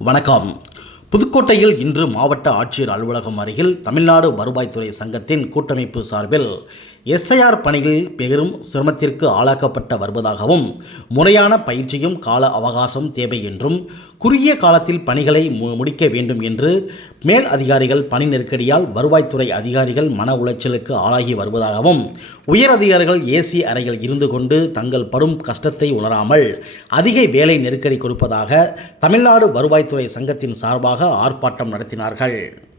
வணக்கம். புதுக்கோட்டையில் இன்று மாவட்ட ஆட்சியர் அலுவலகம் அருகில் தமிழ்நாடு வருவாய்த்துறை சங்கத்தின் கூட்டமைப்பு சார்பில் எஸ்ஐஆர் பணிகளில் பெரும் சிரமத்திற்கு ஆளாக்கப்பட்டு வருவதாகவும் முறையான பயிற்சியும் கால அவகாசம் தேவை என்றும் குறுகிய காலத்தில் பணிகளை முடிக்க வேண்டும் என்று மேல் அதிகாரிகள் பணி நெருக்கடியால் வருவாய்த்துறை அதிகாரிகள் மன உளைச்சலுக்கு ஆளாகி வருவதாகவும் உயர் அதிகாரிகள் ஏசி அறையில் இருந்து கொண்டு தங்கள் படும் கஷ்டத்தை உணராமல் அதிக வேலை நெருக்கடி கொடுப்பதாக தமிழ்நாடு வருவாய்த்துறை சங்கத்தின் சார்பாக ஆர்ப்பாட்டம் நடத்தினார்கள்.